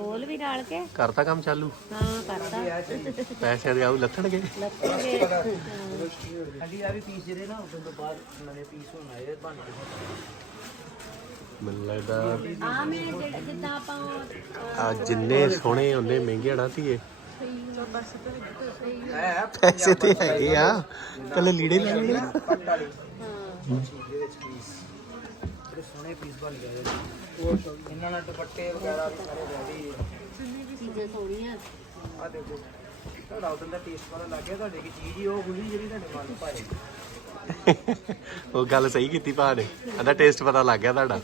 ਖੋਲ ਵੀ ਡਾਲ ਕੇ। ਕਰਤਾ ਕੰਮ ਚਾਲੂ? ਹਾਂ ਕਰਤਾ। ਪੈਸਿਆਂ ਦੇ ਆਉ ਲੱਥਣਗੇ? ਲੱਥਣਗੇ। ਅੰਡੀ ਆ ਵੀ ਪੀਸ ਜਿਹੜੇ ਨਾ ਉਦੋਂ ਤੋਂ ਬਾਅਦ ਨਵੇਂ ਪੀਸ ਹੋਣ ਆਏ ਬਣ ਕੇ ਮੈਨੂੰ ਲੱਗਦਾ ਆ ਮੈਂ ਜਿਹੜਾ ਜਿੱਦਾਂ ਆਪਾਂ ਆ ਜਿੰਨੇ ਸੋਹਣੇ ਹੁੰਦੇ ਮਹਿੰਗੇ ਨਾ ਧੀਏ। ਹੈ ਪੈਸੇ ਤੇ ਹੈਗੇ ਆ। ਕੱਲੇ ਲੀੜੇ ਲੈਣੇ ਵਿੱਚ ਪੀਸ ਜਿਹੜੇ ਸੋਹਣੇ ਪੀਸ ਬਣ ਗਏ ਜੀ ਇਹਨਾਂ ਨਾਲ ਦੁਪੱਟੇ ਵਗੈਰਾ ਵੀ ਸਾਰੇ ਰੈਡੀ ਚੀਜ਼ਾਂ ਸੋਹਣੀਆਂ ਆ। ਦੇਖੋ ਤੁਹਾਡਾ ਉਦੋਂ ਦਾ ਟੇਸਟ ਪਤਾ ਲੱਗ ਗਿਆ ਤੁਹਾਡੇ ਕੀ ਚੀਜ਼ ਹੀ ਉਹ ਖੁੱਲੀ ਜਿਹੜੀ ਤੁਹਾਡੇ ਮਨ ਨੂੰ ਭਾਏ ਉਹ ਗੱਲ ਸਹੀ ਕੀਤੀ ਭਾ ਨੇ। ਟੇਸਟ ਪਤਾ ਲੱਗ ਗਿਆ ਤੁਹਾਡਾ।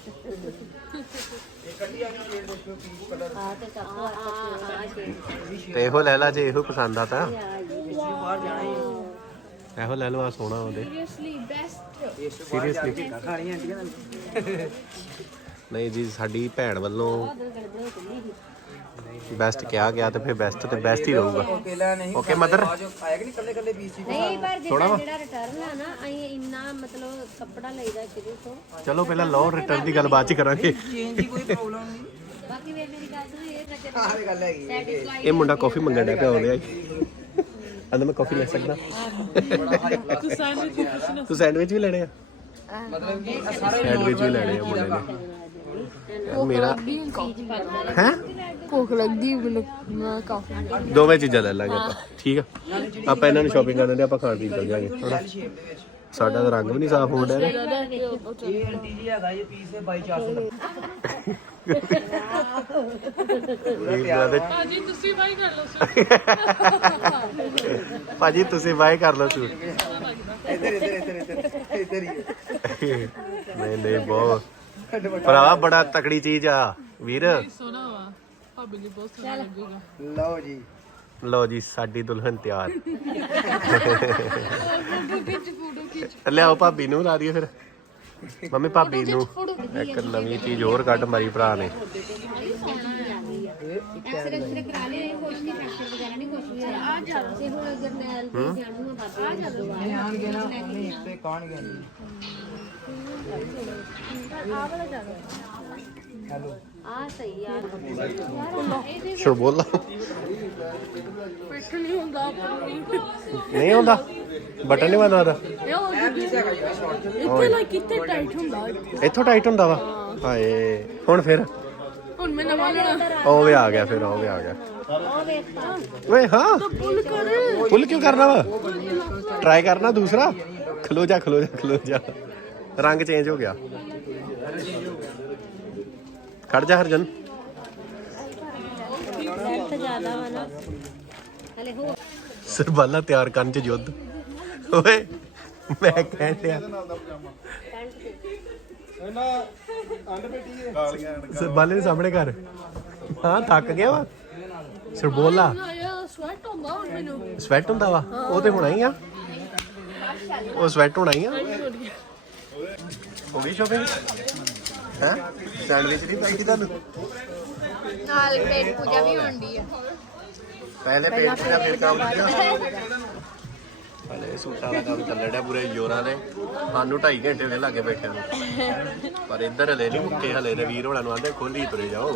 ਵੀ ਤੇ ਇਹੋ ਲੈ ਲਾ ਜੇ ਇਹੋ ਪਸੰਦ ਆ ਤਾਂ। ਬਾਹਰ ਜਾਣਾ ਹੀ ਇਹੋ ਲੈ ਲਓ ਆ ਸੋਹਣਾ ਉਹਦੇ। ਸੀਰੀਅਸਲੀ ਬੈਸਟ ਇਸ ਤੋਂ ਬਾਹਰ ਜਾ ਕੇ ਖਾਣੀਆਂ ਆਂਟੀਆਂ ਨਾਲ ਨਹੀਂ ਜੀ ਸਾਡੀ ਭੈਣ ਵੱਲੋਂ ਹੋ ਬੈਸਟ ਕਿਹਾ ਗਿਆ ਤੇ ਫਿਰ ਬੈਸਟ ਤੇ ਬੈਸਟ ਹੀ ਰਹੂਗਾ? ਬਾਅਦ ਚੋਂ ਆਇਆ ਕਿ ਨਹੀਂ ਕੱਲੇ ਕੱਲੇ ਪੀਸ ਹੀ? ਨਹੀਂ ਪਰ ਥੋੜ੍ਹਾ ਵਾ? ਜਿਹੜਾ ਜਿਹੜਾ ਰਿਟਰਨ ਆ ਨਾ ਅਸੀਂ ਇੰਨਾ ਮਤਲਬ ਕੱਪੜਾ ਲਈਦਾ ਸ਼ੁਰੂ ਤੋਂ। ਚਲੋ ਪਹਿਲਾਂ ਲਓ ਰਿਟਰਨ ਦੀ ਗੱਲ ਬਾਅਦ ਚ ਕਰਾਂਗੇ। ਚੇਂਜ ਦੀ ਕੋਈ ਪ੍ਰੋਬਲਮ ਨਹੀਂ। ਬਾਕੀ ਵੇ ਮੇਰੀ ਗੱਲ ਸੁਣ ਇਹ ਨਜ਼ਰ ਆਹ ਤੇ ਗੱਲ ਹੈਗੀ ਹੈ। ਸੈਟੀਸਫਾਈ ਇਹ ਮੁੰਡਾ ਕਾਫੀ ਮੰਗਣ ਡਿਆ ਪਿਆ ਉਹਦੇ ਅੰਦਰ ਮੈਂ ਕਾਫੀ ਲੈ ਸਕਦਾ? ਤੂੰ ਸੈਂਡਵਿਚ ਵੀ ਲੈਣੇ ਆ? ਮਤਲਬ ਕਿ ਸਾਰਾ ਸੈਂਡਵਿਚ ਵੀ ਲੈਣੇ ਆ ਮੁੰਡੇ ਨੇ। ਮੇਰਾ ਹੈ? ਭੁੱਖ ਲੱਗਦੀ ਮੈਨੂੰ ਮੈਂ ਕਾਫੀ ਦੋਵੇਂ ਚੀਜ਼ਾਂ ਲੈ ਲਾਂਗੇ ਆਪਾਂ ਠੀਕ ਆ? ਆਪਾਂ ਇਹਨਾਂ ਨੂੰ ਸ਼ਾਪਿੰਗ ਕਰਨ ਦੇ ਆਪਾਂ ਖਾਣ ਪੀਣ ਚੱਲ ਜਾਾਂਗੇ ਥੋੜਾ ਸਾਡਾ ਤਾਂ ਰੰਗ ਵੀ ਨਹੀਂ ਸਾਫ਼ ਹੋਣ ਡਿਆ। ਇਹ ਆਂਟੀ ਜੀ ਹੈਗਾ ਇਹ ਪੀਸ ਹੈ 2200 ਦਾ। ਵੀਰਾਂ ਦੇ ਭਾਜੀ ਤੁਸੀਂ ਬਾਈ ਕਰ ਲਓ ਭਾਜੀ ਤੁਸੀਂ ਬਾਏ ਕਰ ਲਓ ਸੂਟ। ਇੱਧਰ ਇੱਧਰ ਇੱਧਰ ਇੱਧਰ ਇੱਧਰ ਹੀ ਨਹੀਂ ਨਹੀਂ ਬਹੁਤ। ਭਰਾਵਾ ਬੜਾ ਤਕੜੀ ਚੀਜ਼ ਆ ਵੀਰ। ਸੋਨਾ ਵਾ। ਭਾਬੀ ਲਈ ਬਹੁਤ ਸੋਹਣਾ ਲੱਗੇਗਾ। ਲਓ ਜੀ। ਲਓ ਜੀ ਸਾਡੀ ਦੁਲਹਨ ਤਿਆਰ। ਖਿੱਚ ਫੋਟੋ ਖਿੱਚ। ਲਿਆਓ ਭਾਬੀ ਨੂੰ ਲਾ ਦਈਏ ਫਿਰ। ਮੰਮੀ ਭਾਬੀ ਨੂੰ ਇੱਕ ਨਵੀਂ ਚੀਜ਼ ਹੋਰ ਕੱਢ ਮਰੀ ਭਰਾ ਨੇ। ਐਕਸਰੇ ਐਕਸਰੇ ਕਰਾ ਲਿਆ ਕੁਛ ਨਹੀਂ ਫ੍ਰੈਕਚਰ ਵਗੈਰਾ ਨਹੀਂ ਕੁਛ ਵੀ ਆ ਜਾ ਤੇ ਹੁਣ ਅਗਰ ਨੈਲ ਜਾਣੂ ਬਾਬਾ ਆ ਜਾ ਇਹ ਆਣਗੇ ਨਾ ਮੰਮੀ ਤੇ ਕਾਣਗੇ ਜੀ ਹੈਲੋ ਆ ਸਹੀ ਆ ਸ਼ੁਰ ਬੋਲ ਲਾ। ਪਿੱਠ ਨਹੀਂ ਹੁੰਦਾ ਆਪਣੀ ਨਹੀਂ ਆਉਂਦਾ? ਬਟਨ ਨਹੀਂ ਬੰਦਾ ਉਹਦਾ? ਇੱਥੇ ਨਾ ਟਾਈਟ ਹੁੰਦਾ ਇੱਥੋਂ। ਟਾਈਟ ਹੁੰਦਾ ਵਾ? ਹਾਏ ਹੁਣ ਫਿਰ? ਹੁਣ ਮੈਂ ਨਵਾਂ ਲੈਣਾ। ਉਹ ਵੀ ਆ ਗਿਆ ਫਿਰ ਉਹ ਵੀ ਆ ਗਿਆ। ਉਹ ਵੇਖ ਤਾਂ ਓਏ ਹਾਂ ਪੁੱਲ ਕਰ ਕਿਉਂ ਕਰਨਾ ਵਾ? ਟਰਾਈ ਕਰਨਾ ਦੂਸਰਾ? ਖਲੋ ਜਾ ਖਲੋ ਜਾ ਖਲੋ ਜਾ। ਰੰਗ ਚੇਂਜ ਹੋ ਗਿਆ। ਖੜ ਜਾ ਹਰਜਨ। ਸਰਬਾਲਾ ਤਿਆਰ ਕਰਨ ਚ ਯੁੱਧ। ਓਏ, ਮੈਂ ਕਹਿਣ ਡਿਆ। ਸਰਬਾਲੇ ਦੇ ਸਾਹਮਣੇ ਕਰ। ਹਾਂ, ਥੱਕ ਗਿਆ ਵਾ। ਸਰਬੋਲਾ ਸਵੈਟ ਹੁੰਦਾ ਹੁਣ ਮੈਨੂੰ ਸਵੈਟ ਹੁੰਦਾ ਵਾ। ਉਹ ਤੇ ਹੋਣਾ ਹੀ ਆ। ਉਹ ਸਵੈਟ ਹੋਣਾ ਹੀ ਆ। ਹੋ ਗਈ ਸ਼ੋਪਿੰਗ? ਹੈ? ਸੈਂਡਵਿਚ ਨਹੀਂ ਪਾਈ ਤੁਹਾਨੂੰ? ਨਾਲ ਪੇਟ ਪੂਜਾ ਵੀ ਹੁੰਦੀ ਆ। ਪਹਿਲੇ ਪੇਟ ਪੂਜਾ ਫਿਰ ਕੰਮ ਕੀਤਾ ਹਲੇ ਸੂਟਾਂ ਦਾ ਕੰਮ ਚੱਲ ਰਿਹਾ ਪੂਰੇ ਜੋਰਾਂ ਨੇ ਸਾਨੂੰ 2.5 ਘੰਟੇ ਹੋ ਗਏ ਲਾਗੇ ਬੈਠਿਆਂ ਨੂੰ। ਪਰ ਇੱਧਰ ਹਲੇ ਨਹੀਂ ਮੁੱਕੇ ਹਲੇ ਰਵੀਰ ਹੋਣਾ ਨੂੰ ਆਂਦੇ ਖੋਲੀ ਤੁਰੇ ਜਾਓ।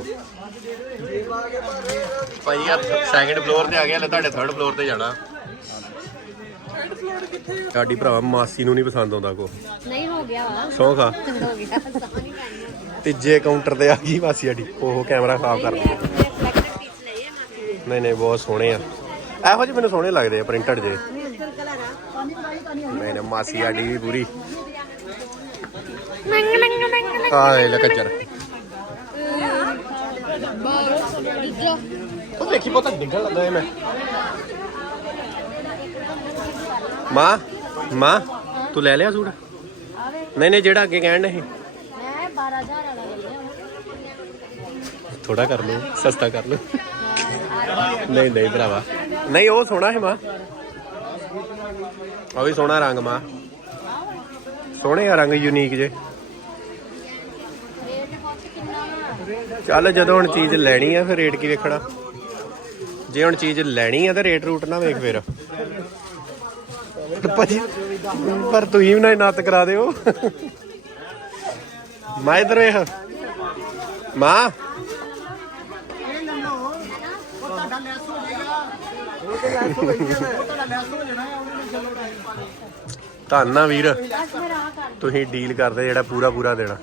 ਭਾਈ ਆ ਸੈਕਿੰਡ ਫਲੋਰ ਤੇ ਆ ਗਿਆ ਹਲੇ ਤੁਹਾਡੇ ਥਰਡ ਫਲੋਰ ਤੇ ਜਾਣਾ। ਸਾਡੀ ਭਰਾ ਮਾਸੀ ਨੂੰ ਨਹੀਂ ਪਸੰਦ ਆਉਂਦਾ ਕੋ। ਨਹੀਂ ਹੋ ਗਿਆ ਵਾ। ਸੌਂ ਖਾ ਹੋ ਗਿਆ। ਸਾਰੀ ਕਰਨੀ। ਤੀਜੇ ਕਾਊਂਟਰ ਤੇ ਆ ਗਈ ਮਾਸੀ ਸਾਡੀ। ਉਹ ਕੈਮਰਾ ਖਰਾਬ ਕਰ ਦਿੰਦੀ ਸਿਲੈਕਟਡ ਪੀਸ ਲਏ ਆ ਮਾਸੀ ਦੇ ਨਹੀਂ ਨਹੀਂ ਬਹੁਤ ਸੋਹਣੇ ਆ। ਇਹੋ ਜਿਹੇ ਮੈਨੂੰ ਸੋਹਣੇ ਲੱਗਦੇ ਆ ਪ੍ਰਿੰਟਡ ਜੇ। ਮਿਸਟਰ ਕਲਰ ਆ। ਨਹੀਂ ਨਹੀਂ ਮਾਸੀ ਸਾਡੀ ਵੀ ਪੂਰੀ। ਆ ਲੈ ਕੱਚਰ ਉਹ ਦੇਖੀ ਪਤਾ ਡਿੱਗਣ ਲੱਗਾ ਇਹ ਮੈਂ। ਮਾਂ ਮਾਂ ਤੂੰ ਲੈ ਲਿਆ ਸੂਟ? ਨਹੀਂ ਨਹੀਂ ਜਿਹੜਾ ਅੱਗੇ ਕਹਿਣ ਨਹੀਂ ਮੈਂ 12000 ਵਾਲਾ ਲੈ ਲਿਆ। ਥੋੜਾ ਕਰ ਲਓ ਸਸਤਾ ਕਰ ਲਓ। ਨਹੀਂ ਨਹੀਂ ਭਰਾਵਾ। ਨਹੀਂ ਉਹ ਸੋਹਣਾ ਹੈ ਮਾਂ। ਉਹ ਵੀ ਸੋਹਣਾ ਰੰਗ ਮਾਂ। ਸੋਹਣੇ ਆ ਰੰਗ ਯੂਨੀਕ ਜੇ। ਚੱਲ ਜਦੋਂ ਹੁਣ ਚੀਜ਼ ਲੈਣੀ ਆ ਫਿਰ ਰੇਟ ਕੀ ਵੇਖਣਾ? ਜੇ ਹੁਣ ਚੀਜ਼ ਲੈਣੀ ਆ ਤਾਂ ਰੇਟ ਰੂਟ ਨਾ ਵੇਖ ਫਿਰ। ਭਾਜੀ ਪਰ ਤੁਸੀਂ ਵੀ ਨਾ ਨੱਤ ਕਰਾ ਦਿਓ। ਮਾਂ ਇਧਰ ਵੇਖ। ਮਾਂ। ਧੰਨ ਵੀਰ। ਤੁਸੀਂ ਡੀਲ ਕਰਦੇ ਜਿਹੜਾ ਪੂਰਾ ਪੂਰਾ ਦੇਣਾ।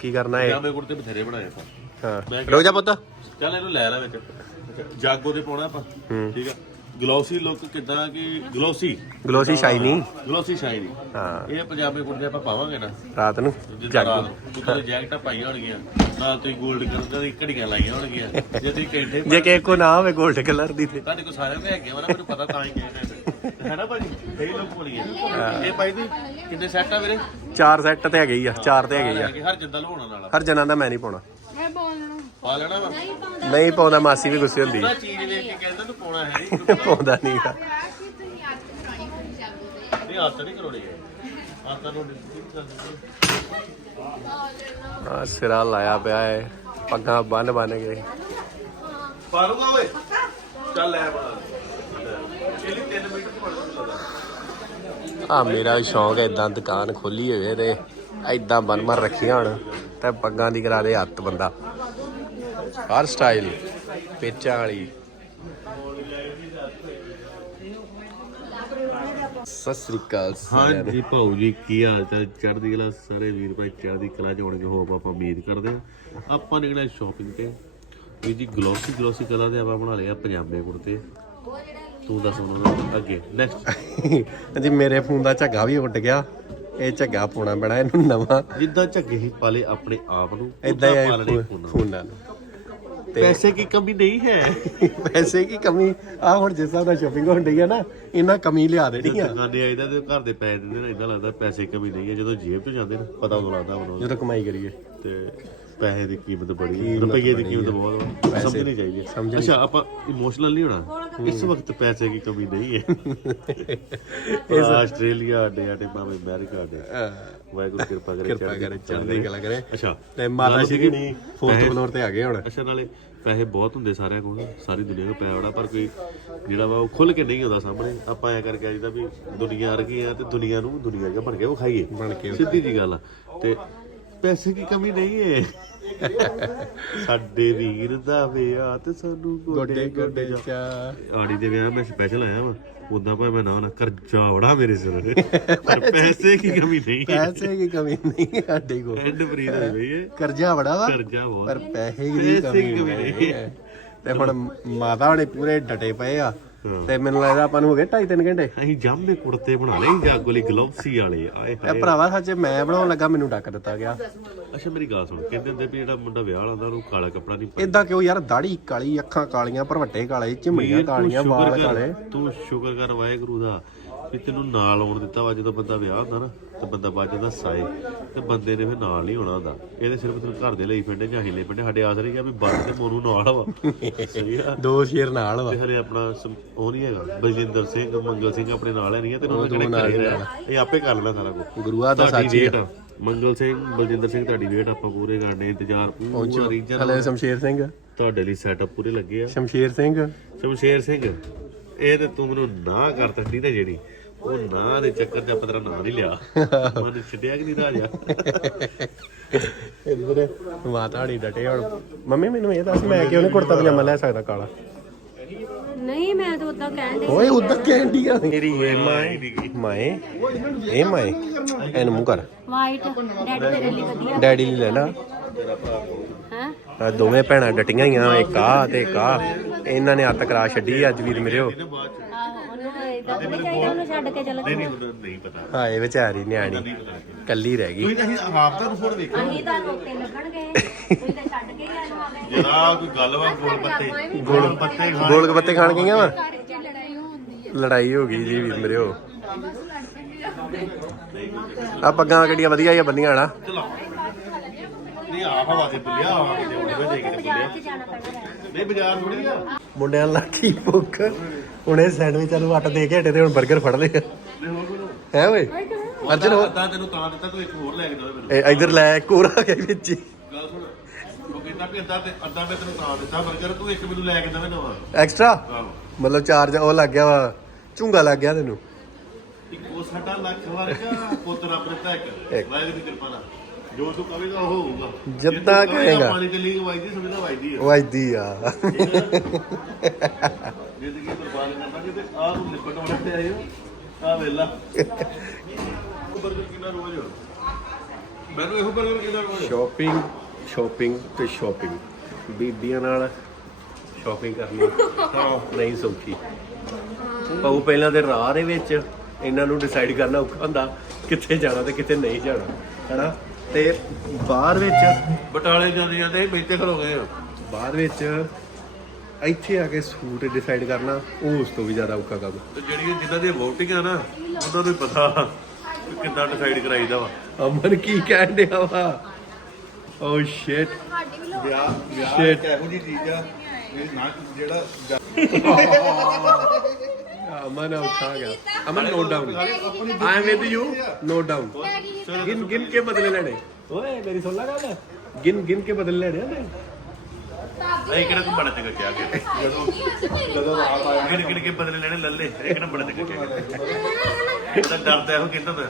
ਕੀ ਕਰਨਾ ਹੈ ਜਾਮੇ ਕੁੜਤੇ ਬਥੇਰੇ ਬਣਾਏ ਆਪਾਂ। ਹਾਂ। ਰੋਜਾ ਪੁੱਤ। ਚੱਲ ਇਹਨੂੰ ਲੈ ਲੈ ਵਿੱਚ। ਜਾਗੋ ਦੇ ਪਾਉਣਾ ਆਪਾਂ। ਠੀਕ ਆ। ਗਲੋਸੀ ਲੁੱਕ ਕਿਦਾਂ ਕਿ glossy? Glossy shiny glossy shiny ਹਾਂ। ਇਹ ਪੰਜਾਬੀ ਕੁੜਤੇ ਆਪਾਂ ਪਾਵਾਂਗੇ ਨਾ। ਰਾਤ ਨੂੰ ਜਾਗੋ। ਉੱਤੇ ਜੈਕਟਾਂ ਪਾਈਆਂ ਹੋਣਗੀਆਂ। ਨਾਲ ਤੁਸੀਂ 골ਡ ਕਲਰ ਦੀ ਘੜੀਆਂ ਲਾਈਆਂ ਹੋਣਗੀਆਂ। ਜੇ ਤੁਸੀਂ ਕੈਂਠੇ ਜੇ ਕਿਸੇ ਕੋ ਨਾ ਹੋਵੇ 골ਡ ਕਲਰ ਦੀ ਤੇ। ਤੁਹਾਡੇ ਕੋਲ ਸਾਰਿਆਂ ਦੇ ਹੈਗੇ ਵਾ ਨਾ ਮੈਨੂੰ ਪਤਾ ਤਾਂ ਹੀ ਕਹਿੰਦੇ ਹੈ ਨਾ ਭਾਜੀ? ਇਹ ਲੋਕ ਬੋਲੀਏ ਇਹ ਭਾਈ ਦੀ ਕਿੰਨੇ ਸੈੱਟ ਆ ਵੀਰੇ? ਚਾਰ ਸੈੱਟ ਤੇ ਹੈਗੇ ਹੀ ਆ ਚਾਰ ਤੇ ਹੈਗੇ ਹੀ ਆ। ਕਿ ਹਰ ਜਿੱਦਾਂ ਲਵਾਉਣਾ ਨਾਲ। ਹਰ ਜਨਾਂ ਦਾ ਮੈਂ ਨਹੀਂ ਪਾਉਣਾ। ਮੈਂ ਪਾ ਲੈਣਾ ਵਾ ਨਹੀਂ ਪਾਉਂਦਾ ਮਾਸੀ ਵੀ ਗੁੱਸੇ ਹੁੰਦੀ। ਉਹਦਾ ਚੀਜ਼ ਵੇਖ ਕੇ ਕਹਿੰਦਾ ਤੂੰ ਪਾਉਣਾ ਹੈ ਨਹੀਂ। ਪਾਉਂਦਾ ਨਹੀਂ ਹੱਥ ਨਹੀਂ ਕਰੋੜੀ ਹੱਥਾਂ ਨੂੰ ਡਿਸਟ੍ਰਿਕਟ ਕਰ ਦਿੰਦੇ ਆ। ਸਿਰਾ ਲਾਇਆ ਪਿਆ ਏ ਪੱਗਾਂ ਬੰਨ ਬੰਨ ਕੇ। ਪਾਲੂਗਾ ਓਏ। ਚੱਲ ਲੈ ਬਣਾ ਚਲੀ 3 ਮਿੰਟ ਚ ਪੜ ਲੂਗਾ ਆ ਮੇਰਾ ਸ਼ੌਂਕ ਹੈ ਇਦਾਂ ਦੁਕਾਨ ਖੋਲੀ ਹੋਵੇ ਤੇ ਐਦਾਂ ਬੰਨ ਮਰ ਰੱਖੀਆਂ ਹਣ। ਤੇ ਪੱਗਾਂ ਦੀ ਕਰਾ ਦੇ ਹੱਥ ਬੰਦਾ। ਹਰ ਸਟਾਈਲ ਪੇਚਾਂ ਵਾਲੀ। ਸਤਿ ਸ੍ਰੀ ਅਕਾਲ ਸਾਰਿਆਂ ਨੂੰ। ਹਾਂਜੀ ਭਾਊ ਜੀ ਕੀ ਹਾਲ ਚਾਲ? ਚੜ੍ਹਦੀ ਕਲਾ ਸਾਰੇ ਵੀਰ ਭਾਈ ਚੜ੍ਹਦੀ ਕਲਾ ਚ ਹੋਣਗੇ ਹੋਪ ਆਪਾਂ ਉਮੀਦ ਕਰਦੇ ਹਾਂ। ਆਪਾਂ ਨਿਕਲਿਆ ਸ਼ਾਪਿੰਗ ਤੇ? ਵੀ ਜੀ ਗਲੋਸੀ ਗਲੋਸੀ ਕਲਰ ਦੇ ਆਪਾਂ ਬਣਾ ਲਿਆ ਪੰਜਾਬੇ ਕੁੜਤੇ। ਤੂੰ ਦੱਸ ਉਹਨਾਂ ਨੂੰ ਅੱਗੇ ਨੈਕਸਟ ਜੀ ਮੇਰੇ ਫੋਨ ਦਾ ਝੱਗਾ ਵੀ ਉੱਡ ਗਿਆ। ਇਹ ਝੱਗਾ ਪਾਉਣਾ ਪੈਣਾ ਇਹਨੂੰ ਨਵਾਂ। ਜਿੱਦਾਂ ਝੱਗੇ ਹੀ ਪਾਲੇ ਆਪਣੇ ਆਪ ਨੂੰ ਇਦਾਂ ਹੀ ਪਾਲਣੇ ਆਏ ਫੋਨਾਂ ਨੂੰ। ਫੋਨਾਂ ਨੂੰ। ਪੈਸੇ ਕੀ ਕਮੀ ਨਹੀਂ ਹੈ। ਪੈਸੇ ਕੀ ਕਮੀ ਆ ਹੁਣ ਜਿਸ ਹਿਸਾਬ ਨਾਲ ਸ਼ਾਪਿੰਗ ਹੋਣ ਡਈ ਆ ਨਾ ਇਹਨਾਂ ਕਮੀ ਲਿਆ ਦੇਣੀ ਆ ਦੁਕਾਨੇ ਆਈਦਾ ਤੇ ਘਰ ਦੇ ਪੈਸੇ ਦਿੰਦੇ ਨੇ ਇਦਾਂ ਲੱਗਦਾ ਪੈਸੇ ਕਮੀ ਨਹੀਂ ਹੈ। ਜਦੋਂ ਜੇਬ ਤੋਂ ਜਾਂਦੇ ਨੇ ਪਤਾ ਉਦੋਂ ਲੱਗਦਾ ਜਦੋਂ ਕਮਾਈ ਕਰੀਏ। ਤੇ ਪੈਸੇ ਦੀ ਕੀਮਤ ਬੜੀ ਹੈ ਰੁਪਈਏ ਦੀ ਕੀਮਤ ਬਹੁਤ ਵਾ ਸਮਝਣੀ ਚਾਹੀਦੀ। ਹੈ ਅੱਛਾ ਆਪਾਂ ਇਮੋਸ਼ਨਲ ਨਹੀਂ ਹੋਣਾ ਇਸ ਵਕਤ ਪੈਸੇ ਦੀ ਕਮੀ ਨਹੀਂ ਹੈ। ਆਸਟ੍ਰੇਲੀਆ ਆਡੇ ਆਡੇ ਭਾਵੇਂ ਅਮਰੀਕਾ ਆਡੇ ਵਾਹਿਗੁਰੂ ਕਿਰਪਾ ਕਰੇ ਕਿਰਪਾ ਕਰੇ ਚੜ੍ਹਦੀ ਕਲਾ ਕਰੇ। ਅੱਛਾ ਤੇ ਮਾਤਾ ਸ਼੍ਰੀ ਨਹੀਂ ਫੋਰਥ ਫਲੋਰ ਤੇ ਆ ਗਏ ਹੁਣ। ਅੱਛਾ ਨਾਲੇ ਪੈਸੇ ਬਹੁਤ ਹੁੰਦੇ ਸਾਰਿਆਂ ਕੋਲ ਸਾਰੀ ਦੁਨੀਆ ਕੋਲ ਪੈਸਾ ਬੜਾ ਪਰ ਕੋਈ ਜਿਹੜਾ ਵਾ ਉਹ ਖੁੱਲ ਕੇ ਨਹੀਂ ਆਉਂਦਾ ਸਾਹਮਣੇ। ਆਪਾਂ ਐ ਕਰਕੇ ਆਈਦਾ ਵੀ ਦੁਨੀਆ ਵਰਗੇ ਆ ਤੇ ਦੁਨੀਆ ਨੂੰ ਦੁਨੀਆ ਜਿਹਾ ਬਣ ਕੇ ਉਹ ਖਾਈਏ ਬਣ ਕੇ ਸਿੱਧੀ ਜੀ ਗੱਲ ਆ। ਤੇ ਪੈਸੇ ਦੀ ਕਮੀ ਨਹੀਂ ਹੈ ਸਾਡੇ ਵੀਰ ਦਾ ਵਿਆਹ ਤੇ ਸਾਨੂੰ ਗੋਡੇ ਗੋਡੇ ਚਾ। ਆੜੀ ਦੇ ਵਿਆਹ ਮੈਂ ਸਪੈਸ਼ਲ ਆਇਆ ਵਾ। ਉਦਾਂ ਭਾਵੇਂ ਮੈਂ ਨਾ ਨਾ ਕਰਜ਼ਾ ਬੜਾ ਮੇਰੇ ਸਿਰ ਪਰ ਪੈਸੇ ਦੀ ਕਮੀ ਨਹੀਂ ਪੈਸੇ ਕੀ ਕਮੀ ਨਹੀਂ ਸਾਡੇ ਕੋਲ। ਐਂਡ ਫਰੀ ਦਾ ਬਈ ਕਰਜ਼ਾ ਬੜਾ ਵਾ। ਕਰਜ਼ਾ ਬਹੁਤ। ਪਰ ਪੈਸੇ ਦੀ ਦੀ ਕਮੀ ਨਹੀਂ ਹੈ। ਤੇ ਹੁਣ ਮਾਤਾ ਹੁਣੇ ਪੂਰੇ ਡਟੇ ਪਏ ਆ। ਤੇ ਮੈਨੂੰ ਲੱਗਦਾ ਆਪਾਂ ਨੂੰ ਹੋ ਗਏ 2.5 3 ਘੰਟੇ। ਅਸੀਂ ਜਾਮੇ ਕੁੜਤੇ ਬਣਾ ਲਏ ਜਾਗੋਲੀ ਗਲੋਵਸੀ ਵਾਲੇ ਆਏ ਇਹ ਹਾਏ। ਭਰਾਵਾ ਸੱਚ ਮੈਂ ਬਣਾਉਣ ਲੱਗਾ ਮੈਨੂੰ ਡੱਕ ਦਿੱਤਾ ਗਿਆ। ਅੱਛਾ ਮੇਰੀ ਗੱਲ ਸੁਣ ਕਹਿੰਦੇ ਹੁੰਦੇ ਵੀ ਜਿਹੜਾ ਮੁੰਡਾ ਵਿਆਹ ਲਾਉਂਦਾ ਉਹਨੂੰ ਕਾਲਾ ਕੱਪੜਾ ਨਹੀਂ ਇਦਾਂ ਕਿਉਂ ਯਾਰ ਦਾੜੀ ਕਾਲੀ ਅੱਖਾਂ ਕਾਲੀਆਂ ਭਰਵੱਟੇ ਕਾਲੇ ਝਿਮੜੀਆਂ ਕਾਲੀਆਂ ਵਾਲ ਕਾਲੇ। ਤੂੰ ਸ਼ੁਕਰ ਕਰ ਵਾਹਿਗੁਰੂ ਦਾ ਵੀ ਤੈਨੂੰ ਨਾਲ ਆਉਣ ਦਿੱਤਾ ਵਾ ਜਦੋਂ ਬੰਦਾ ਵਿਆਹ ਹੁੰਦਾ ਨਾ। ਤੇ ਬੰਦਾ ਬਾਅਦ ਜਾਂਦਾ ਸਾਏ ਤੇ ਬੰਦੇ ਨੇ ਫਿਰ ਨਾਲ ਨਹੀਂ ਹੋਣਾ ਹੁੰਦਾ। ਇਹਦੇ ਸਿਰਫ ਤੈਨੂੰ ਘਰ ਦੇ ਲਈ ਫਿਰਦੇ ਜਾਂ ਹੀ ਲਈ ਫਿਰਦੇ ਸਾਡੇ ਆਸਰੇ ਗਿਆ ਵੀ ਬੰਦ ਤੇ ਮੋਨੂੰ ਨਾਲ ਵਾ। ਸਹੀ ਆ? ਦੋ ਸ਼ੇਰ ਨਾਲ ਵਾ। ਤੇ ਹਲੇ ਆਪਣਾ ਸਮ- ਉਹ ਨਹੀਂ ਹੈਗਾ ਬਲਜਿੰਦਰ ਸਿੰਘ ਮੰਗਲ ਸਿੰਘ ਆਪਣੇ ਨਾਲ ਹੈ ਨਹੀਂ ਹੈ ਤੈਨੂੰ ਘਰੇ ਰਹਿ ਇਹ ਆਪੇ ਕਰ ਲੈਣਾ ਸਾਰਾ ਕੁਝ ਗੁਰੂਆ ਦਾ ਹੀ ਵੇਟ ਮੰਗਲ ਸਿੰਘ ਬਲਜਿੰਦਰ ਸਿੰਘ ਤੁਹਾਡੀ ਵੇਟ ਆਪਾਂ ਪੂਰੇ ਕਰਨੇ ਇੰਤਜ਼ਾਰ ਪੂਰਾ ਰੀਜਨ ਹਲੇ ਸ਼ਮਸ਼ੇਰ ਸਿੰਘ। ਤੁਹਾਡੇ ਲਈ ਸੈਟਅਪ ਪੂਰੇ ਲੱਗੇ ਆ। ਸ਼ਮਸ਼ੇਰ ਸਿੰਘ। ਸ਼ਮਸ਼ੇਰ ਸਿੰਘ ਇਹ ਤੇ ਤੂੰ ਮੈਨੂੰ ਨਾ ਕਰ ਦਿੱਤੀ ਨਾ ਜਿਹੜੀ। ਉਹ ਨਾ ਦੇ ਚੱਕਰ 'ਚ ਆਪਾਂ ਤੇਰਾ ਨਾਂ ਨਹੀਂ ਲਿਆ। ਮਨ ਛੱਡਿਆ ਕਿ ਨਹੀਂ ਰਾਜਾ ਇਧਰ ਮਾਤਾ ਹਣੀ ਡਟੇ ਹੁਣ। ਮੰਮੀ ਮੈਨੂੰ ਇਹ ਦੱਸ ਮੈਂ ਕਿਉਂ ਨਹੀਂ ਕੁੜਤਾ ਪਜਾਮਾ ਲੈ ਸਕਦਾ ਕਾਲਾ? ਨਹੀਂ ਮੈਂ ਤਾਂ ਉਦਾਂ ਕਹਿਣ ਦੇ ਓਏ ਉਧਰ ਕੈਂਡੀ ਆ। ਮੇਰੀ ਇਹ ਮਾਏ ਮਾਏ ਇਹ ਮਾਏ ਐਨ ਮੂੰਹ ਕਰ। ਵਾਈਟ ਡੈਡ ਤੇਰੇ ਲਈ ਵਧੀਆ। ਡੈਡੀ ਲਈ ਲੈ ਲਾ। ਹੈ? ਆਹ ਦੋਵੇਂ ਭੈਣਾਂ ਡਟੀਆਂ ਹੀ ਆ ਇੱਕ ਆ ਤੇ ਇੱਕ ਆ। ਇਹਨਾਂ ਨੇ ਅੱਤ ਕਰਾ ਛੱਡੀ ਅੱਜ ਵੀਰ ਮੇਰਿਓ ਆਹੋ ਉਹਨੂੰ ਇਦਾਂ ਨਹੀਂ ਚਾਹੀਦਾ ਉਹਨੂੰ ਛੱਡ ਕੇ ਚੱਲ ਨਹੀਂ ਮੈਨੂੰ ਨਹੀਂ ਪਤਾ। ਹਾਏ ਵਿਚਾਰੀ ਨਿਆਣੀ। ਕੱਲੀ ਰਹਿ ਗਈ। ਤੁਸੀਂ ਹਾਫ ਦਾ ਫੋਨ ਵੇਖੋ ਅਸੀਂ ਤੁਹਾਨੂੰ ਉੱਤੇ ਲੱਭਣਗੇ। ਤੁਸੀਂ ਤਾਂ ਛੱਡ ਕੇ ਹੀ ਆਨੂੰ ਆ ਗਏ ਜਰਾ ਕੋਈ ਗੱਲ ਵਾ ਗੋਲ ਪੱਤੇ ਗੋਲ ਪੱਤੇ ਗੋਲ ਗੱਪੇ ਖਾਣ ਗਈਆਂ ਵਾ? ਘਰ 'ਚ ਲੜਾਈ ਹੁੰਦੀ ਹੈ ਲੜਾਈ ਹੋ ਗਈ ਜੀ ਵੀਰ ਮੇਰਿਓ ਆ। ਪੱਗਾਂ ਕਿੱਡੀਆਂ ਵਧੀਆ ਹੀ ਬੰਦੀਆਂ ਹਣਾ ਨਹੀਂ ਆ ਹਵਾ ਤੇ ਬੁੱਲਿਆ ਤੇ ਦੇ ਕੇ ਤੇ ਤੇ ਜਾਣਾ ਪੈਣਾ ਹੈ। ਨਹੀਂ ਬਾਜ਼ਾਰ ਥੋੜੀ ਆ। ਮੁੰਡਿਆਂ ਲੱਗੀ ਭੁੱਖ। ਹੁਣੇ ਸੈਂਡਵਿਚਾਂ ਨੂੰ ਅੱਟ ਦੇ ਕੇ ਹਟੇ ਤੇ ਹੁਣ 버ਗਰ ਫੜ ਲਏ ਹੈ ਓਏ ਅਰਜਨ ਹੋਰ? ਤਾਂ ਤੈਨੂੰ ਤਾਂ ਦਿੱਤਾ ਤੂੰ ਇੱਕ ਹੋਰ ਲੈ ਕੇ ਦੇ ਮੈਨੂੰ ਇਹ ਇਧਰ ਲੈ ਕੋਰਾ ਆ ਗਿਆ ਵਿੱਚ ਹੀ। ਗੱਲ ਸੁਣ। ਉਹ ਕਹਿੰਦਾ ਵੀ ਅੱਧਾ ਤੇ ਅੱਧਾ ਮੈਂ ਤੈਨੂੰ ਤਾਂ ਦਿੱਤਾ ਬਰਗਰ ਤੂੰ ਇੱਕ ਮੈਨੂੰ ਲੈ ਕੇ ਦੇਵੇਂ। ਨਵਾਂ ਐਕਸਟਰਾ ਆਹੋ ਮਤਲਬ ਚਾਰਜ ਉਹ ਲੱਗ ਗਿਆ ਵਾ। ਝੁੰਗਾ ਲੱਗ ਗਿਆ ਤੈਨੂੰ। ਇੱਕ ਉਹ ਸਾਡਾ ਲੱਖ ਵਰਗਾ ਪੁੱਤਰ ਆਪਣੇ ਤੱਕ ਇੱਕ। ਵਾਹਿਗੁਰੂ ਦੀ ਕਿਰਪਾ ਨਾਲ। ਜੋ ਤੂੰ ਕਹੇਗਾ ਉਹ ਹੋਊਗਾ। ਜਿੱਦਾਂ ਜੇ ਤੂੰ ਕਹੇਗਾ। ਪਾਣੀ ਤੇ ਲੀਕ ਵਾਜਦੀ ਸਮਝਦਾ ਵਾਜਦੀ ਆ। ਵਜਦੀ ਆ। ਜ਼ਿੰਦਗੀ ਬਰਬਾਦ ਕਰਨਾ ਤੇ ਆਹ ਨੂੰ ਲਿਪਟ ਹੋਣਾ ਤੇ ਆਏ ਆ ਵੇਲਾ ਬਰਗਰ ਕਿੰਨਾ ਰੋਜ਼ ਮੈਨੂੰ ਇਹੋ ਬਰਗਰ ਕਿੰਨਾ ਰੋਜ਼ ਸ਼ਾਪਿੰਗ ਸ਼ਾਪਿੰਗ ਤੇ ਸ਼ਾਪਿੰਗ ਬੀਬੀਆਂ ਨਾਲ ਸ਼ਾਪਿੰਗ ਕਰਨੀ। ਹਾਂ ਨਹੀਂ ਸੌਖੀ। ਪਾਉ ਪਹਿਲਾਂ ਤੇ ਰਾਹ ਦੇ ਵਿੱਚ ਇਹਨਾਂ ਨੂੰ ਡਿਸਾਈਡ ਕਰਨਾ ਔਖਾ ਹੁੰਦਾ ਕਿੱਥੇ ਜਾਣਾ ਤੇ ਕਿੱਥੇ ਨਹੀਂ ਜਾਣਾ ਹੈਨਾ? ਤੇ ਬਾਹਰ ਵਿੱਚ ਬਟਾਲੇ ਜਾਂਦੇ ਜਾਂਦੇ ਬੈਠੇ ਖਲੋ ਗਏ ਆ ਬਾਅਦ ਵਿੱਚ ਇੱਥੇ ਆ ਕੇ ਸੂਟ ਡਿਸਾਈਡ ਕਰਨਾ ਉਹ ਉਸ ਤੋਂ ਵੀ ਜ਼ਿਆਦਾ ਔਖਾ ਕੰਮ। ਤੇ ਜਿਹੜੀਆਂ ਜਿਨ੍ਹਾਂ ਦੀਆਂ ਵੋਟਿੰਗਾਂ ਨਾ ਉਹਨਾਂ ਨੂੰ ਪਤਾ ਕਿ ਕਿੱਦਾਂ ਡਿਸਾਈਡ ਕਰਾਈਦਾ ਵਾ। ਅਮਨ ਕੀ ਕਹਿਣ ਡਿਆ ਵਾ? ਓ ਸ਼ਿਟ ਵਿਆਹ ਵਿਆਹ Shit. ਇੱਕ ਇਹੋ ਜੀ ਚੀਜ਼ ਆ ਇਹ ਨਾ ਜਿਹੜਾ ਅਮਨ ਔਖਾ ਗਿਆ। Aman note down I am with you note down ਗਿਣ ਗਿਣ ਕੇ ਬਦਲੇ ਲੈਣੇ। ਓਏ ਮੇਰੀ ਸੁਣ ਲੈ ਗੱਲ। ਗਿਣ ਗਿਣ ਕੇ ਬਦਲੇ ਲੈਣੇ ਆ ਤੇ ਇਹ ਕਿਹੜਾ ਕੋਈ ਬੜਾ ਚੰਗਾ ਕਿਹਾ ਕਿ? ਜਦੋਂ ਜਦੋਂ ਰਾਤ ਆਇਆ ਕਿਹੜੇ ਕਿਹੜੇ ਕੇ ਬਦਲੇ ਲੈਣੇ? ਲੱਲੇ। ਇਹ ਕਿਹੜਾ ਬੜਾ ਚੰਗਾ ਕਿਹਾ ਤਾਂ ਡਰਦਾ ਇਹੋ ਕਹਿੰਦਾ ਮੈਂ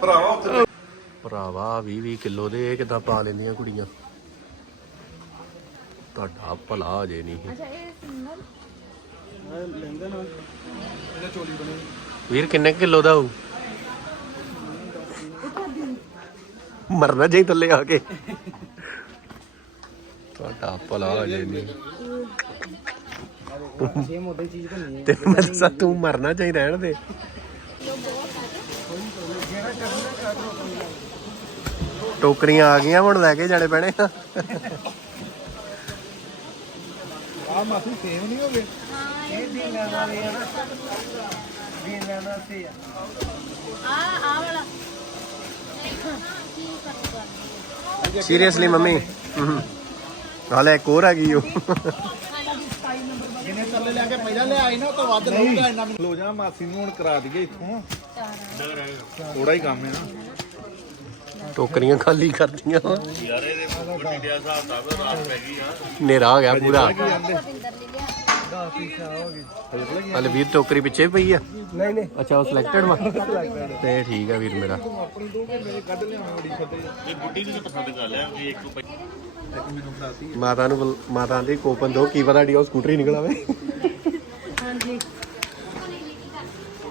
ਭਰਾਵਾ ਉੱਥੇ ਭਰਾਵਾ 20 20 ਕਿਲੋ ਦੇ ਇਹ ਕਿਦਾਂ ਪਾ ਲੈਂਦੀਆਂ ਕੁੜੀਆਂ? ਤੁਹਾਡਾ ਭਲਾ ਜੇ ਨਹੀਂ। ਅੱਛਾ ਇਹ ਸਿੰਗਲ? ਲੈਂਦਾ ਨਾਲ ਇਹਦਾ ਚੋਲੀ ਬਣੀ ਵੀਰ ਕਿੰਨੇ ਕਿਲੋ ਦਾ ਹੋਊ? ਮਰਨਾ ਜਾਈ ਥੱਲੇ ਆ ਕੇ। ਤੁਹਾਡਾ ਭਲਾ ਹੋ ਜੇ ਨਹੀਂ। ਸੇਮ ਉਹਦੀ ਚੀਜ਼ ਬਣੀ ਹੈ ਤੇ ਮੈਂ ਦੱਸਾਂ ਤੂੰ ਮਰਨਾ ਚਾਹੀ ਰਹਿਣ ਦੇ। ਟੋਕਰੀਆਂ ਆ ਗਈਆਂ ਹੁਣ ਲੈ ਕੇ ਜਾਣੇ ਪੈਣੇ ਆ। ਆ ਮਾਸੀ ਸੇਮ ਨਹੀਂ ਹੋਵੇ ਇਹ ਦਿਨ ਲੈਣ ਵਾਲੇ ਆ ਨਾ। ਦਿਨ ਲੈਣ ਵਾਸਤੇ ਆ। ਆ ਆ ਵਾਲਾ। Seriously mummy? ਹਾਲੇ ਇੱਕ ਹੋਰ ਆ ਗਈ ਉਹ। ਜਿਹਨੇ ਥੱਲੇ ਲੈ ਕੇ ਪਹਿਲਾਂ ਲੈ ਆਈ ਨਾ ਉਹ ਤੋਂ ਵੱਧ ਲਊਗਾ ਇੰਨਾ ਖਲੋ ਜਾ ਮਾਸੀ ਨੂੰ ਹੁਣ ਕਰਾ ਦਈਏ ਇੱਥੋਂ। ਥੋੜਾ ਹੀ ਕੰਮ ਹੈ ਨਾ। ਟੋਕਰੀਆਂ ਖਾਲੀ ਕਰਦੀਆਂ। ਯਾਰ ਇਹਦੇ ਹਿਸਾਬ ਰਾਤ ਪੈ ਗਈ ਆ ਹੋ ਗਿਆ ਪੂਰਾ। ਰਵਿੰਦਰ ਨੇ ਲਿਆ 10 ਪੀਸਾ ਹੋ ਗਈ ਹਲੇ ਵੀਰ ਟੋਕਰੀ ਪਿੱਛੇ ਪਈ ਆ। ਨਹੀਂ ਨਹੀਂ। ਅੱਛਾ ਉਹ ਸਿਲੈਕਟਡ ਵਾ। ਤੇ ਠੀਕ ਆ ਵੀਰ ਮੇਰਾ। ਆਪਣੀ ਦੋ ਮੇਰੇ ਕੱਢ ਲਿਆਉਣਾ ਬੜੀ ਫਤੇ ਇਹ ਗੁੱਡੀ ਦੀ ਤਾਂ ਪਸੰਦ ਕਰ ਲਿਆ ਵੀ ਇੱਕ ਮਾਤਾ ਨੂੰ ਬੁਲ- ਮਾਤਾ ਦੀ ਕੋਪਨ ਦੋ ਕੀ ਪਤਾ ਡੀ ਉਹ ਸਕੂਟਰ ਹੀ ਨਿਕਲ ਆਵੇ? ਹਾਂਜੀ।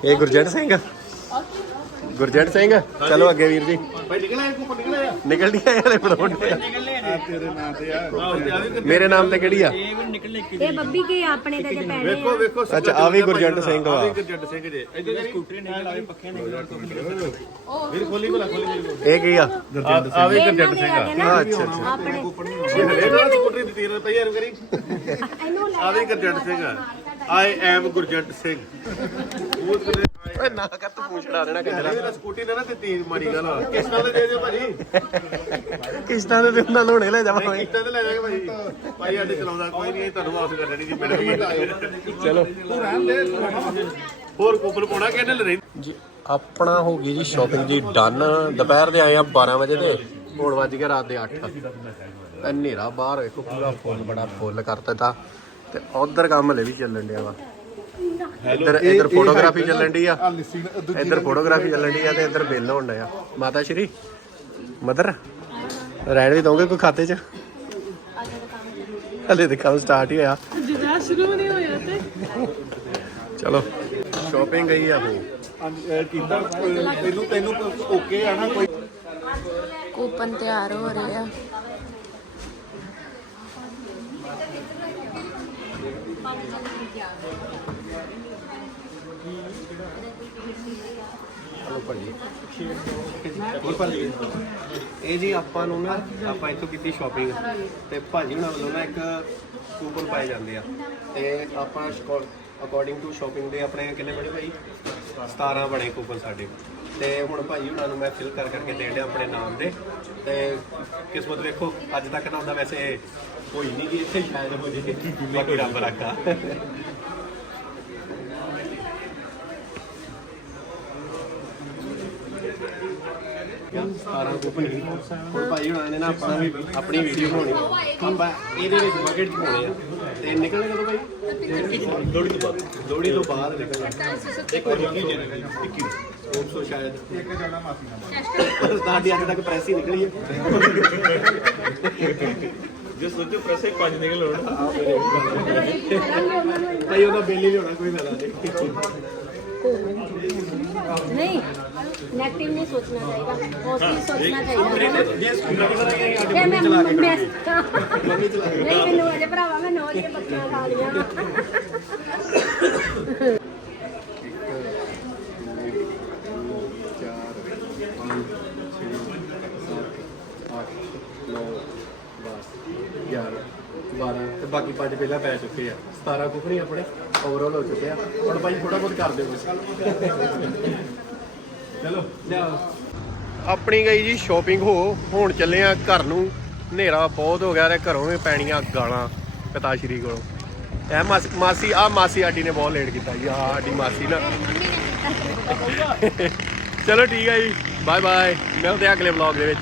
ਇਹ ਗੁਰਜੰਟ ਸਿੰਘ ਗੁਰਜੰਟ ਸਿੰਘ? ਚਲੋ ਅੱਗੇ ਵੀਰ ਜੀ। ਭਾਈ ਨਿਕਲ ਨਹੀਂ ਆਏ ਹਲੇ ਬਣਾਉਣ ਆ ਤੇਰੇ ਨਾਂ ਤੇ ਆ ਮੇਰੇ ਨਾਮ ਤੇ ਕਿਹੜੀ ਆ ਇਹ ਬੱਬੀ ਕੇ ਆਪਣੇ ਤੇ ਜੇ ਪੈਣੇ ਵੇਖੋ ਵੇਖੋ ਅੱਛਾ ਆ ਵੀ ਗੁਰਜੰਟ ਸਿੰਘ ਆ ਵਾ ਵੀ ਗੁਰਜੰਟ ਸਿੰਘ ਜੇ ਇੱਧਰ ਸਕੂਟਰੀ ਨਿਕਲ ਆਵੇ ਪੱਖੇ ਨਿਕਲ ਵੀਰ ਖੋਲੀ ਭਲਾ ਖੋਲੀ ਵੀਰ ਇਹ ਕੀ ਆ ਆ ਵੀ ਗੁਰਜੰਟ ਸਿੰਘ ਆ ਅੱਛਾ ਅੱਛਾ ਆਪਣੇ ਇਹ ਨਾ ਸਕੂਟਰੀ ਦੀ ਤੀਰ ਰੁਪਏ ਯਾਰ ਕਰੀ ਆ ਵੀ ਗੁਰਜੰਟ ਸਿੰਘ ਆ ਆਈ ਐਮ ਗੁਰਜੰਟ ਸਿੰਘ ਉਹ ਤੇ ਓਏ ਨਾ ਕਰ ਤੂੰ ਦੇਣਾ ਮੇਰਾ ਸਕੂਟੀ ਤੇ ਮਾਰੀ ਗੱਲ। ਦੇ ਭਾਜੀ। ਕਿਸ਼ਤਾਂ ਦੇ ਉਹਨਾਂ ਲੋਣੇ ਲੈ ਜਾਵਾਂਗੇ ਕਿਸ਼ਤਾਂ ਤੇ ਲੈ ਜਾਗੇ ਭਾਜੀ। ਭਾਈ ਸਾਡੇ ਚਲਾਉਂਦਾ ਕੋਈ ਨਹੀਂ ਤੁਹਾਨੂੰ ਵਾਪਸ ਕਰ ਦੇਣੀ ਜੀ ਮੈਨੂੰ ਚਲੋ। ਹੋਰ ਕੂਪਨ ਪਾਉਣਾ ਕਿ ਇਹਨੇ ਲੈ ਜੀ ਆਪਣਾ ਹੋ ਗਈ ਜੀ ਸ਼ਾਪਿੰਗ ਦੀ ਡਨ ਦੁਪਹਿਰ ਦੇ ਆਏ ਆ 12 ਵਜੇ ਤੇ। ਹੁਣ ਵੱਜ ਗਿਆ ਰਾਤ ਦੇ 8 ਹਨੇਰਾ ਬਾਹਰ ਵੇਖੋ ਪੂਰਾ ਫੁੱਲ ਬੜਾ ਫੁੱਲ ਕਰ ਦਿੱਤਾ ਤੇ ਉਧਰ ਕੰਮ ਹਲੇ ਵੀ ਚੱਲਣ ਡਿਆ ਵਾ। ਇੱਧਰ ਇੱਧਰ ਫੋਟੋਗ੍ਰਾਫੀ ਚੱਲਣ ਡਈ ਆ। ਇੱਧਰ ਫੋਟੋਗ੍ਰਾਫੀ ਚੱਲਣ ਡਈ ਆ ਤੇ ਇੱਧਰ ਬਿੱਲ ਹੋਣ ਡਿਆ। ਮਾਤਾ ਸ਼੍ਰੀ ਮਦਰ ਰਹਿਣ ਵੀ ਦੋਗੇ ਕੋਈ ਖਾਤੇ 'ਚ? ਹਲੇ ਤੇ ਕੰਮ ਸਟਾਰਟ ਹੀ ਹੋਇਆ। ਜਿਦਾ ਸ਼ੁਰੂ ਨਹੀਂ ਹੋਇਆ ਤੇ। ਚਲੋ ਸ਼ਾਪਿੰਗ ਗਈ ਆ ਉਹ ਕੀਤਾ ਤੈਨੂੰ ਤੈਨੂੰ ਓਕੇ ਆ ਨਾ ਕੋਈ? ਕੂਪਨ ਤਿਆਰ ਹੋ ਰਹੇ ਆ। ਇਹ ਜੀ ਆਪਾਂ ਨੂੰ ਨਾ, ਆਪਾਂ ਇੱਥੋਂ ਕੀਤੀ ਸ਼ਾਪਿੰਗ ਤੇ ਭਾਜੀ ਹੁਣਾਂ ਵੱਲੋਂ ਨਾ ਇੱਕ ਕੂਪਨ ਪਾਏ ਜਾਂਦੇ ਆ। ਤੇ ਆਪਾਂ ਅਕੋਰਡਿੰਗ ਟੂ ਸ਼ਾਪਿੰਗ ਦੇ ਆਪਣੇ ਕਿੰਨੇ ਬਣੇ ਭਾਈ 17 ਬਣੇ ਕੂਪਨ ਸਾਡੇ। ਤੇ ਹੁਣ ਭਾਜੀ ਉਹਨਾਂ ਨੂੰ ਮੈਂ ਫਿਲ ਕਰ ਕਰਕੇ ਦੇਣ ਡਿਆ ਆਪਣੇ ਨਾਮ ਦੇ। ਤੇ ਕਿਸਮਤ ਵੇਖੋ, ਅੱਜ ਤੱਕ ਨਾ ਹੁੰਦਾ ਵੈਸੇ ਹੋਈ ਨਹੀਂ ਕਿ ਇੱਥੇ ਸ਼ਾਇਦ ਹੋ ਜੇ। ਬਾਕੀ ਰੱਬ ਰੱਖਾ। ਸਾਰਾ ਕੂਪਨ ਹੀ ਹੁਣ ਭਾਈ ਹੁਣਾਂ ਨੇ ਨਾ ਆਪਣਾ ਵੀ ਆਪਣੀ ਵੀਡੀਓ ਬਣਾਉਣੀ। ਹੁਣ ਬਾ- ਇਹਦੇ ਵਿੱਚ ਬਕਟ ਚ ਪਾਉਣੇ ਆ। ਤੇ ਨਿਕਲਣੇ ਕਦੋਂ ਭਾਈ? ਲੋੜੀ ਤੋਂ ਬਾਅਦ। ਲੋਹੜੀ ਤੋਂ ਬਾਅਦ ਨਿਕਲਣਾ। ਇੱਕ ਹੋਰ ਲੱਗੀ ਜੇ 21 200 ਸ਼ਾਇਦ। ਤੁਹਾਡੀ ਅੱਜ ਤੱਕ ਪ੍ਰੈਸ ਹੀ ਨਿਕਲੀ ਹੈ। ਜੇ ਸੋਚੋ ਪ੍ਰੈਸੇ ਪੰਜ ਨਿਕਲ ਹੋਣ। ਭਾਈ ਉਹਦਾ ਬਿੱਲ ਹੀ ਨਹੀਂ ਹੋਣਾ ਕੋਈ ਫਾਇਦਾ ਨਹੀਂ। ਨਹੀਂ ਨੈਗੇਟਿਵ ਨਹੀਂ ਸੋਚਣਾ ਚਾਹੀਦਾ ਪੋਜ਼ਿਟਿਵ ਸੋਚਣਾ ਚਾਹੀਦਾ ਕਿ ਮੈਂ ਮੈਂ ਨਹੀਂ ਮੈਨੂੰ ਅਜੇ ਭਰਾਵਾ ਮੈਂ ਨੌ ਜੇ ਬੱਕੀਆਂ ਖਾ ਲੀਆਂ ਚਾਰ 12 ਤੇ ਬਾਕੀ ਪੰਜ ਪਹਿਲਾਂ ਪੈ ਚੁੱਕੇ ਆ। 17 ਕੁਕਰੀ ਆਪਣੇ ਓਵਰਆਲ ਹੋ ਚੁੱਕੇ ਆ। ਹੁਣ ਭਾਈ ਥੋੜਾ ਬਹੁਤ ਕਰ ਦਿਓ ਚਲੋ ਲਿਆਓ। ਆਪਣੀ ਗਈ ਜੀ ਸ਼ਾਪਿੰਗ ਹੋ ਹੁਣ ਚੱਲੇ ਆ ਘਰ ਨੂੰ। ਹਨੇਰਾ ਬਹੁਤ ਹੋ ਗਿਆ ਤੇ ਘਰੋਂ ਵੀ ਪੈਣੀਆਂ ਗਾਲਾਂ ਪਿਤਾਸ਼ਰੀ ਕੋਲੋਂ। ਇਹ ਮਾਸ- ਮਾਸੀ ਆ ਮਾਸੀ ਆਡੀ ਨੇ ਬਹੁਤ ਲੇਟ ਕੀਤਾ ਜੀ ਆ ਸਾਡੀ ਮਾਸੀ ਨਾ। ਚਲੋ ਠੀਕ ਹੈ ਜੀ ਬਾਏ ਬਾਏ ਮਿਲਦੇ ਆ ਅਗਲੇ ਵਲੌਗ ਦੇ ਵਿੱਚ।